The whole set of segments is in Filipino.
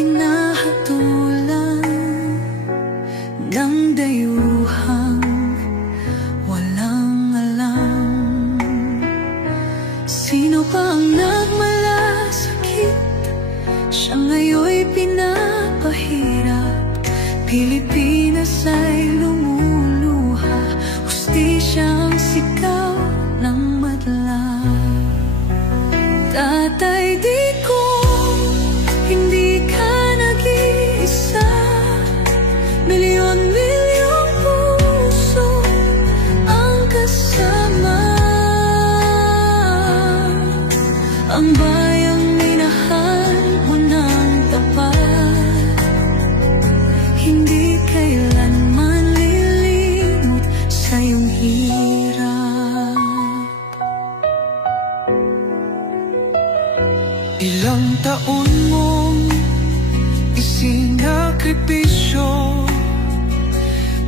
hinahatulan ng dayuhang walang alam. Sino pa ang nagmalasakit? Siya ngayon'y pinapahirap. Pilipinas ay lumuluha, hustisyang sigaw ng madla. Tatay Digong, hindi ka nag-iisa. Milyon-milyong puso ang kasama. Ang bayang minahal mo ng tapat, hindi kailanman lilimot sa iyong hirap. Ilang taon mong isinakripisyo,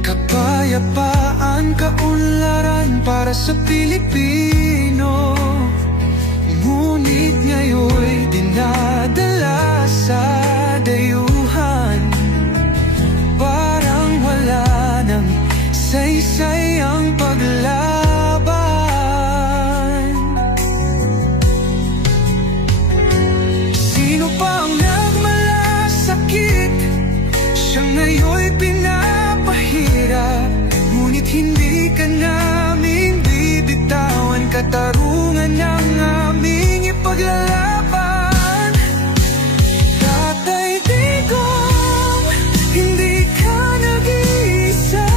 kapayapaan, kaunlaran para sa Pilipino. Ngunit ngayon'y dinadala sa dayuhan, parang wala nang saysay ang paglaban. Sino pa ang nagmalasakit? Siya ngayon'y pinapahirap. Ngunit hindi ka namin bibitawan, katarungan ng aming ipaglalaban. Tatay Digong, hindi ka nag-iisa.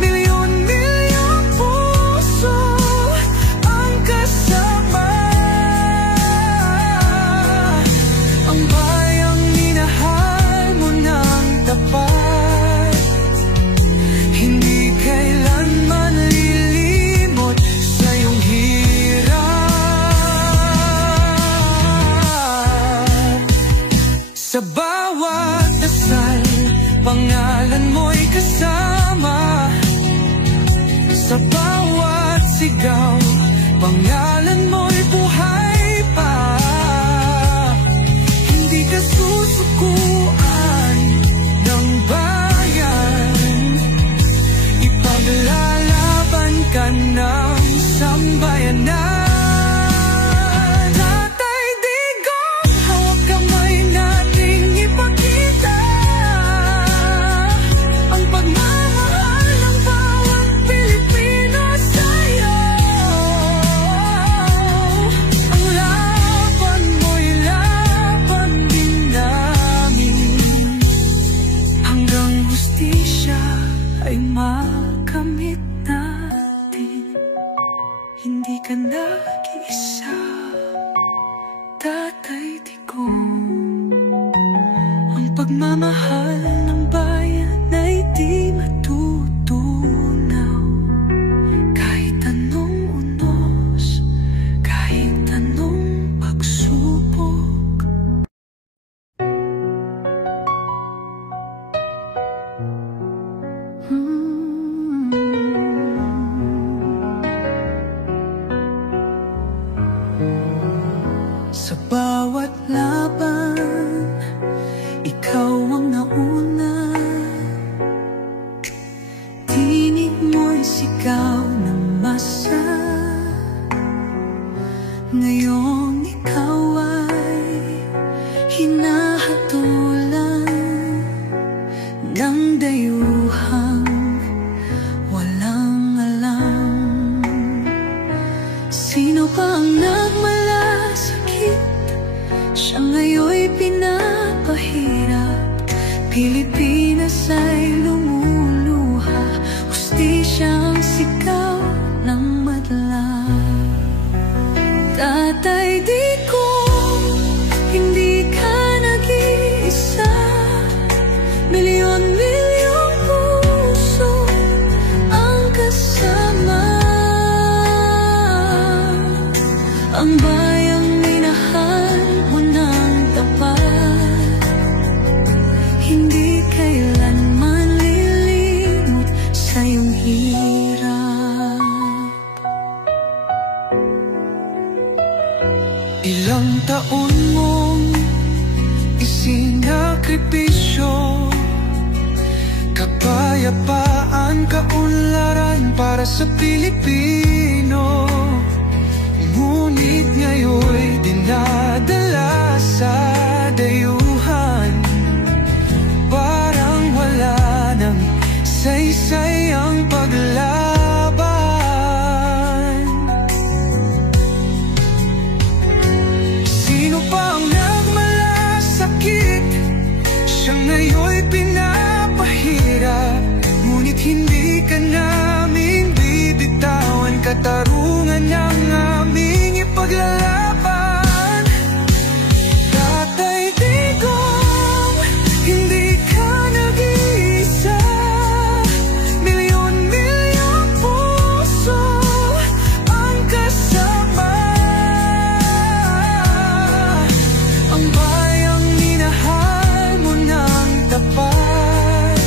Milyon-milyong puso ang kasama. Ang bayang minahal mo ng tapat, hindi kailanman lilimot sa iyong hirap. Sa bawat dasal, pangalan mo'y kasama. Sa bawat sigaw, pangalan mo'y buhay pa. Hindi ka susukuan ng bayan, ipaglalaban ka ng sambayanan. Tatay Digong, hawak kamay nating ipakita ang pagmamahal ng bawat Pilipino sa'yo. Ang laban mo'y laban din namin, hanggang hustisya ay makamit natin. Hindi ka nag-iisa, Tatay Digong. Ang pagmamahal ng bayan ay di matutunaw, kahit anong unos, kahit anong pagsubok. Sa bawat laban, ikaw ang nauna. Tinig mo'y sigaw ng masa. Ngayong ikaw ay hinahatulan ng dayuhang walang alam. Sino pa ang nagmalasakit? Siya ngayon'y pinapahirap. Pilipinas ay lumuluha, hustisyang sigaw ng madla. Tatay Digong, hindi ka nag-iisa. Milyon-milyong puso sinakripisyo. Kapayapaan, kaunlaran para sa Pilipino. Ngunit ngayon'y dinadala sa dayuhan. Parang wala nang saysay ang paglaban. Sino pa ang nagmalasakit? Siya ngayon'y pinapahirap. Ngunit hindi ka namin bibitawan. Katarungan ang aming ipaglalaban. Tatay Digong, hindi ka nag-iisa. Milyon-milyong puso ang kasama. Ang bayang minahal mo ng tapat,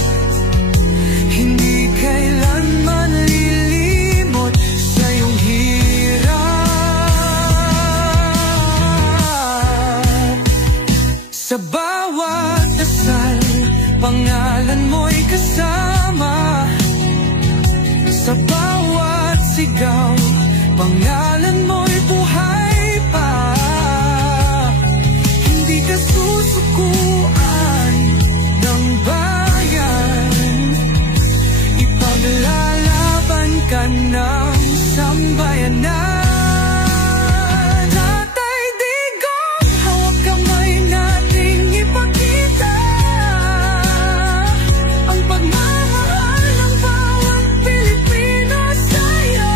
hindi kailanman lilimot sa iyong hirap. Sa bawat dasal, pangalan mo'y kasama. Sa bawat sigaw, pangalan mo'y buhay pa. Hindi ka susukuan ng bayan. Ipaglalaban ka ng sambayanan. Tatay Digong, hawak kamay nating ipakita ang pagmamahal ng bawat Pilipino sa'yo.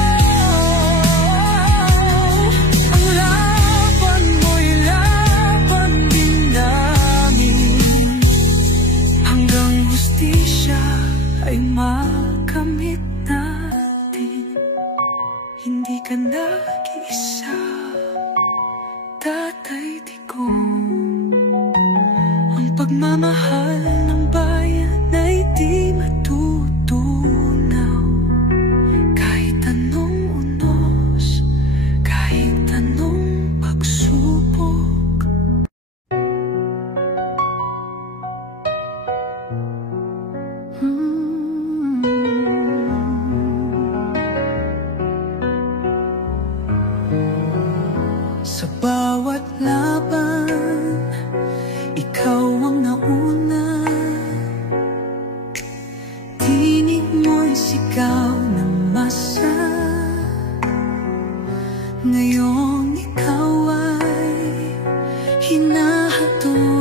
Ang laban mo'y laban din namin, hanggang hustisya ay makamit natin. Hindi ka nag-iisa, Tatay Digong. Ang pagmamahal ng bayan ay di matutunaw. Kahit anong unos, kahit anong pagsubok. Sa bawat laban, ikaw ang nauna. Tinig mo'y sigaw ng masa. Ngayong ikaw ay hinahatol.